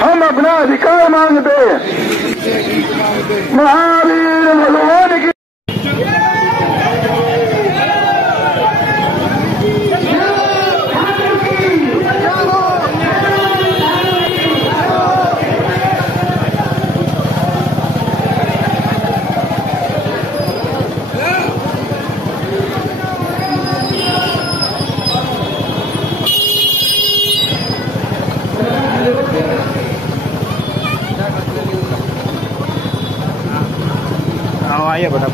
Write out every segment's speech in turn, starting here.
हम अपना अधिकार मांगते, महावीर भगवान की आइए बता।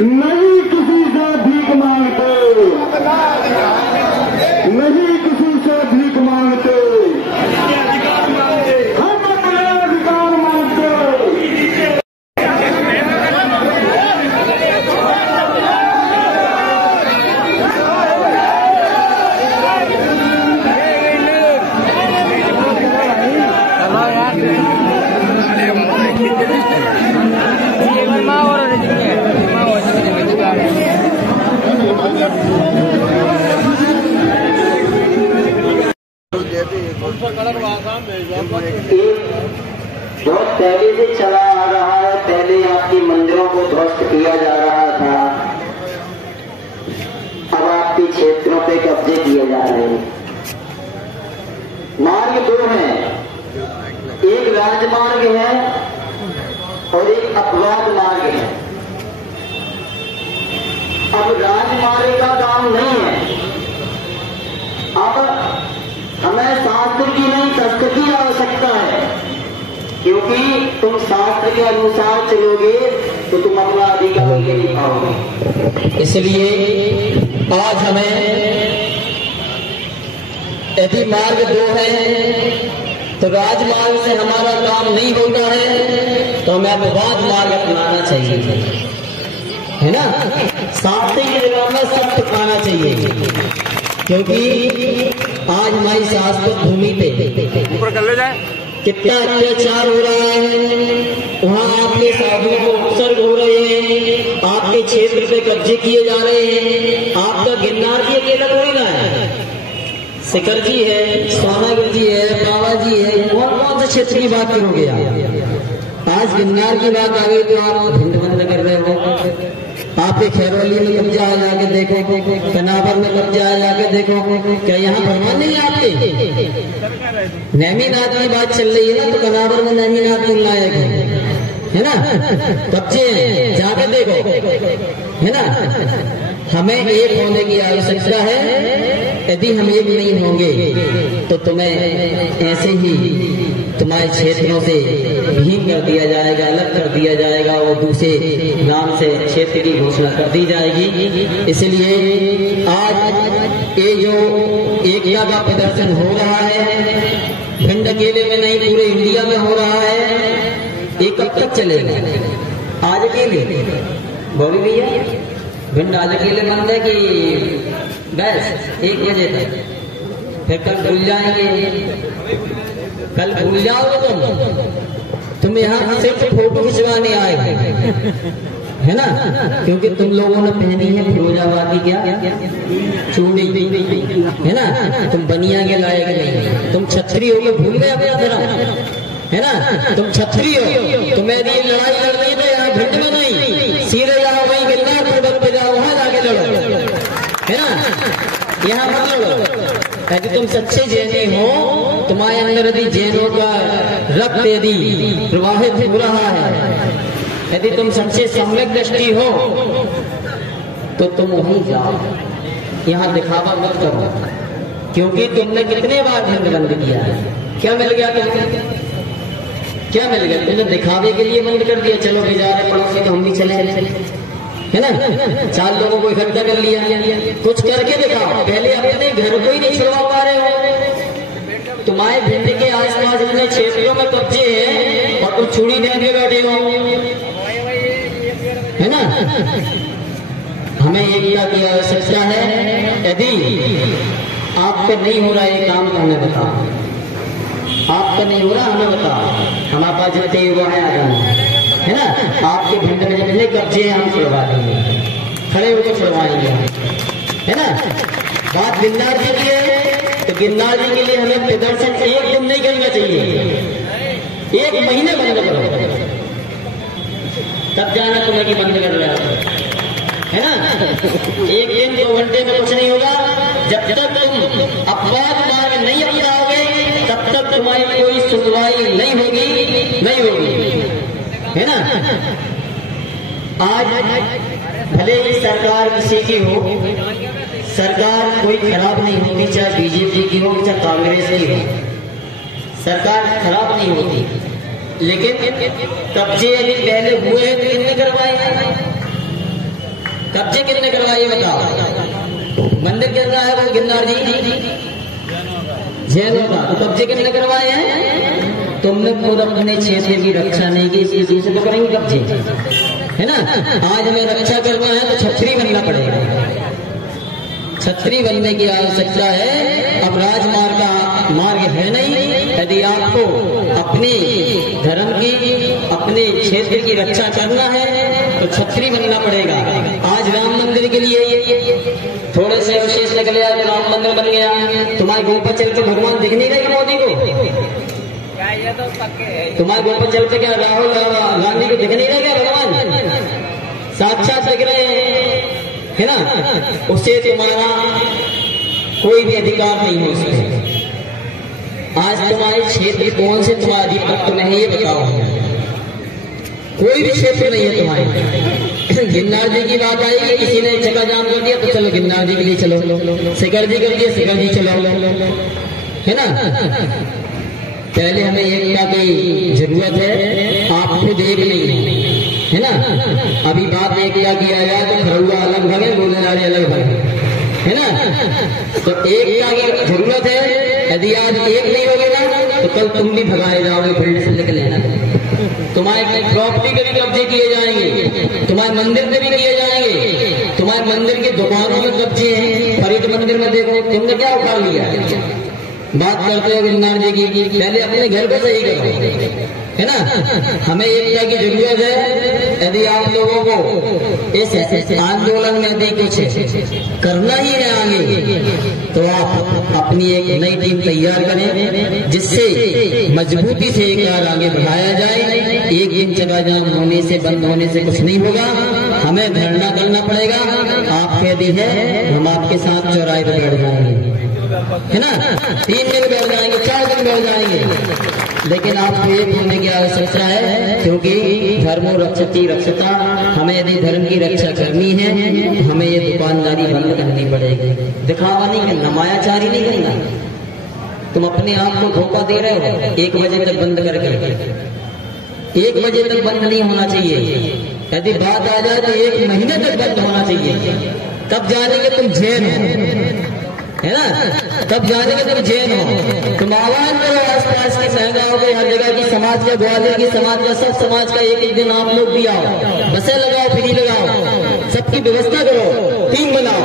नहीं किसी से भीख मांगते, नहीं किसी से भीख मांगते, हम अपने अधिकार मांगते। बहुत पहले से चला आ रहा है, पहले आपकी मंदिरों को ध्वस्त किया जा रहा था, अब आपके क्षेत्रों पे कब्जे किए जा रहे हैं। मार्ग दो हैं, एक राजमार्ग है और एक अपवाद मार्ग है। अब राजमार्ग का काम नहीं है, अब हमें शास्त्र की नहीं शस्त्र की आवश्यकता है, क्योंकि तुम शास्त्र के अनुसार चलोगे तो तुम अपना अधिकार ले नहीं पाओगे। इसलिए आज हमें यदि मार्ग दो है तो राजमार्ग से हमारा काम नहीं होता है तो हमें अपवाद मार्ग अपनाना चाहिए, है ना। शास्त्र की जगह में सत्य पाना चाहिए, क्योंकि आज हमारी शास्त्र भूमि पे ऊपर कर ले जाए कितना अत्याचार हो रहा है, वहाँ आपके साधुओं को उपसर्ग हो रहे हैं, आपके क्षेत्र पे कब्जे किए जा रहे हैं। आपका गिरनार जी अकेला कोई ना है, शिखर जी है, स्वानागिर जी है, बाबा जी है, कौन कौन से क्षेत्र की बात करोगे आप? आज गिरनार की बात आ गई तो आप भिंड बंद कर रहे हो। आपके खैरौली में कब्जा आ जाके देखो, कनावर में कब्जा आ जाके देखो, क्या यहाँ भगवान नहीं आपके? नैमीनाथ की बात चल रही है ना, तो कनावर में नैमीनाथ निर्णायक है ना, कब्जे हैं, जाके देखो, है ना। हमें एक होने की आवश्यकता है। यदि हम एक नहीं होंगे तो तुम्हें ऐसे ही तुम्हारे क्षेत्रों से भीग कर दिया जाएगा, अलग कर दिया जाएगा और दूसरे नाम से क्षेत्र की घोषणा कर दी जाएगी। इसलिए आज ये जो एकता का प्रदर्शन हो रहा है, भिंड अकेले में नहीं पूरे इंडिया में हो रहा है, ये कब तक चलेगा? आज अकेले बोली भैया भिंड आज अकेले बंद है कि बस 1 बजे तक, फिर कल भूल जाएंगे। कल भूल जाओगे तुम यहाँ सिर्फ फोटो खिंचवाने आए है ना, क्योंकि तुम लोगों ने पहनी है फिरोजाबाद की क्या चूड़ी है ना, तुम बनिया के लायक नहीं, तुम छतरी हो के भूल गए अपना धर्म है ना, तुम छतरी हो। तुम्हें यदि लड़ाई लड़नी तो यहाँ भिंड में नहीं, सीधे जाओ वहीं गिरनार पर्वत पे जाओ, वहां जाके लड़ो है ना, यहाँ मत लड़ो। यदि तुम सच्चे जैनी हो, तुम्हारे अंदर यदि जैनों का रक्त यदि प्रवाहित हो रहा है, यदि तुम सच्चे सम्यक दृष्टि हो तो तुम वहीं जाओ, यहाँ दिखावा मत करो। क्योंकि तुमने कितने बार भिंड बंद किया है, क्या मिल गया तुम्हें? क्या मिल गया? तुमने दिखावे के लिए बंद कर दिया। चलो बेचारे पड़ोसी तो हम भी चले है ना, 4 लोगों को इकट्ठा कर लिया, कुछ करके दिखाओ। पहले अपने घर को ही नहीं छुड़वा पा रहे हो। तुम्हारे भिंड के आसपास इतने क्षेत्रों में कब्जे हैं और तुम चूड़ी पहन के बैठे हो है ना। हमें एकता की आवश्यकता है। यदि आपको नहीं हो रहा है काम तो हमें बताओ, आपका नहीं हो रहा हमें बताओ, हमारे पास जितने युवा है आ जाना है ना। आपके भिंड में जितने कब्जे हैं हम छुड़वा देंगे, खड़े होकर छुड़वाएंगे है ना। बात गिरनार जी की है तो गिरनार जी के लिए हमें प्रदर्शन 1 दिन नहीं करना चाहिए, 1 महीने बंद करो, तब जाना तुम्हें कि बंद कर रहा है ना। 1 दिन 2 घंटे में कुछ नहीं होगा। जब तक तुम अपवाद मार्ग नहीं अपनाओगे तब तक तुम्हारी कोई सुनवाई नहीं होगी है ना। आज भले ही सरकार किसी की हो, सरकार कोई खराब नहीं होती, चाहे बीजेपी की हो चाहे कांग्रेस की हो, सरकार खराब नहीं होती। लेकिन कब्जे यदि पहले हुए हैं तो कितने करवाए? कब्जे कितने करवाए बताओ? मंदिर किन रहा है वो गिरनार जी जैनों का, तो कब्जे कितने करवाए हैं? तुमने खुद अपने क्षेत्र की रक्षा नहीं की, इसी चीज से तो करेंगे कब्जे है ना। आज हमें रक्षा करना है तो छतरी बनना पड़ेगा, छतरी बनने की आवश्यकता है। अब राजमार्ग का मार्ग है नहीं। यदि आपको अपने धर्म की अपने क्षेत्र की रक्षा करना है तो छतरी बनना पड़ेगा। आज राम मंदिर के लिए थोड़े से अवशेष निकले, आज राम मंदिर बन गया। तुम्हारे गोल पर चल के भगवान दिख नहीं रहे मोदी को? तुम्हारे गोल पर चल के क्या राहुल गांधी को दिख नहीं रहे क्या भगवान? साक्षात दिख रहे है ना। उससे तुम्हारा कोई भी अधिकार नहीं हो सकता। आज तुम्हारे क्षेत्र कौन से तुम्हारा अधिपत्य में है ये बताओ? कोई भी क्षेत्र नहीं है तुम्हारे। गिरनार जी की बात आई, किसी ने चक्का जाम कर दिया तो चलो गिरनार जी के लिए चलो, शिखर जी कर दिया शिखर जी चलो है ना। पहले हमें एकता की जरूरत है, आप खुद एक नहीं है ना। अभी बात एकता की आ जाए तो खरुआ अलग भगे, बोलने वाले अलग भगे है ना। तो एकता की जरूरत है। यदि आज एक नहीं होगे ना तो कल तुम भी भगाए जाओगे, फील्ड से निकल लेना। तुम्हारे प्रॉपर्टी के भी कब्जे किए जाएंगे, तुम्हारे मंदिर में भी किए जाएंगे, तुम्हारे मंदिर की दुकानों में कब्जे हैं। फरीद मंदिर में देखो तुमने क्या उखाड़ लिया। बात करते हो गिरनार जी की, पहले अपने घर को सही करो है ना। हमें एकता की जरूरत है। यदि आप लोगों को इस आंदोलन में यदि कुछ करना ही है आगे तो आप अपनी एक नई टीम तैयार करें, जिससे मजबूती से एक बार आगे बढ़ाया जाए। एक दिन चक्का जाम होने से बंद होने से कुछ नहीं होगा, हमें धरना करना पड़ेगा। आप यदि है हम आपके साथ चौराहे पर बैठ जाएंगे है ना। 3 दिन बैठ जाएंगे, 4 दिन बैठ जाएंगे, लेकिन आपको एक होने की आवश्यकता है। क्योंकि धर्मो रक्षति रक्षता, हमें यदि धर्म की रक्षा करनी है तो हमें ये दुकानदारी बंद करनी पड़ेगी। दिखावा नहीं करना, मायाचारी नहीं करना। तुम अपने आप को धोखा दे रहे हो। 1 बजे तक बंद करके, 1 बजे तक बंद नहीं होना चाहिए। यदि बात आ जाए तो 1 महीने तक बंद होना चाहिए। तब जानेंगे तुम जैन हो, है ना, तब जानेंगे तुम जैन हो। तुम आह्वान करो आसपास की महंगाओं के, हर जगह की, समाज का, ग्वालियर की समाज का, सब समाज का एक दिन आप लोग भी आओ, बसें लगाओ, फ्री लगाओ, सबकी व्यवस्था करो, टीम बनाओ,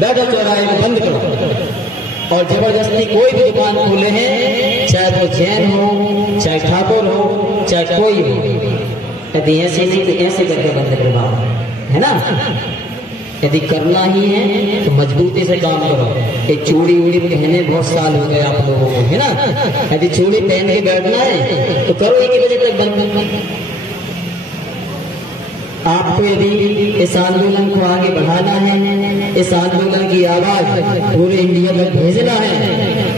बैठो चौराहे में बंद करो। और जबरदस्ती कोई भी दुकान खोले हैं, चाहे वो जैन हो, चाहे ठाकुर हो, चाहे कोई हो, यदि ऐसे नहीं तो ऐसे करके बंद करवाओ, है ना। यदि करना ही है तो मजबूती से काम करो। एक चूड़ी उड़ी पहने बहुत साल हो गए आप लोगों को, है ना। यदि चूड़ी पहन के बैठना है तो करो 1 बजे तक बंद। आपको यदि इस आंदोलन को आगे बढ़ाना है, इस आंदोलन की आवाज पूरे इंडिया में भेजना है,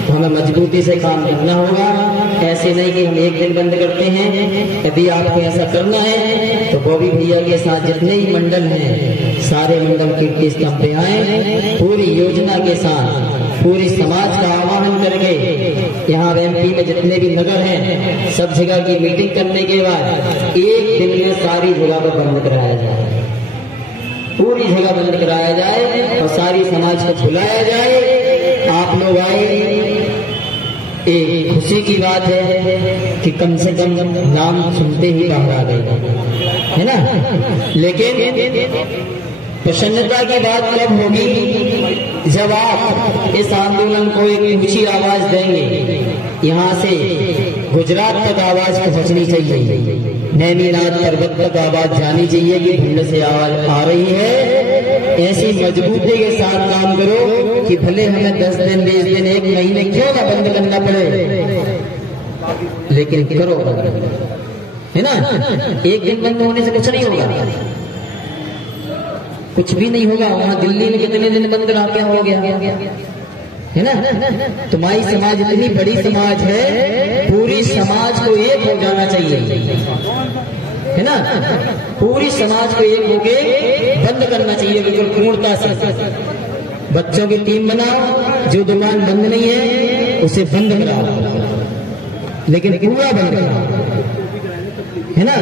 तो हमें मजबूती से काम करना होगा। ऐसे नहीं कि हम 1 दिन बंद करते हैं। यदि आपको ऐसा करना है तो बॉबी भैया के साथ जितने ही मंडल हैं, सारे मंडल कीर्ति स्तंभ पे आए, पूरी योजना के साथ पूरी समाज का आह्वान करके, यहाँ एमपी में जितने भी नगर हैं, सब जगह की मीटिंग करने के बाद 1 दिन में सारी जगह को बंद कराया जाए, पूरी जगह बंद कराया जाए और सारी समाज को बुलाया जाए। आप लोग आए, एक खुशी की बात है कि कम से कम नाम सुनते ही बाहर आ गए, है ना। लेकिन प्रसन्नता की बात कब होगी, जब आप इस आंदोलन को एक ऊंची आवाज देंगे। यहाँ से गुजरात तक आवाज पहुंचनी चाहिए, नैनीनाथ पर्वत तक आवाज जानी चाहिए कि भिंड से आवाज आ रही है। ऐसी मजबूती के साथ काम करो कि भले हमें 10 दिन, 20 दिन, 1 महीने क्यों ना बंद करना पड़े, लेकिन करो बंद, है ना। 1 दिन बंद होने से कुछ नहीं होगा, कुछ भी नहीं होगा। वहां दिल्ली में कितने दिन बंद रहा, क्या हो गया, है ना। तुम्हारी समाज इतनी बड़ी समाज है, पूरी समाज को एक हो जाना चाहिए, है ना। पूरी समाज को एक होके बंद करना चाहिए, बिल्कुल पूर्णता से। बच्चों की टीम बनाओ, जो दुकान बंद नहीं है उसे बंद कराओ, लेकिन पूरा बंद कराओ, है ना।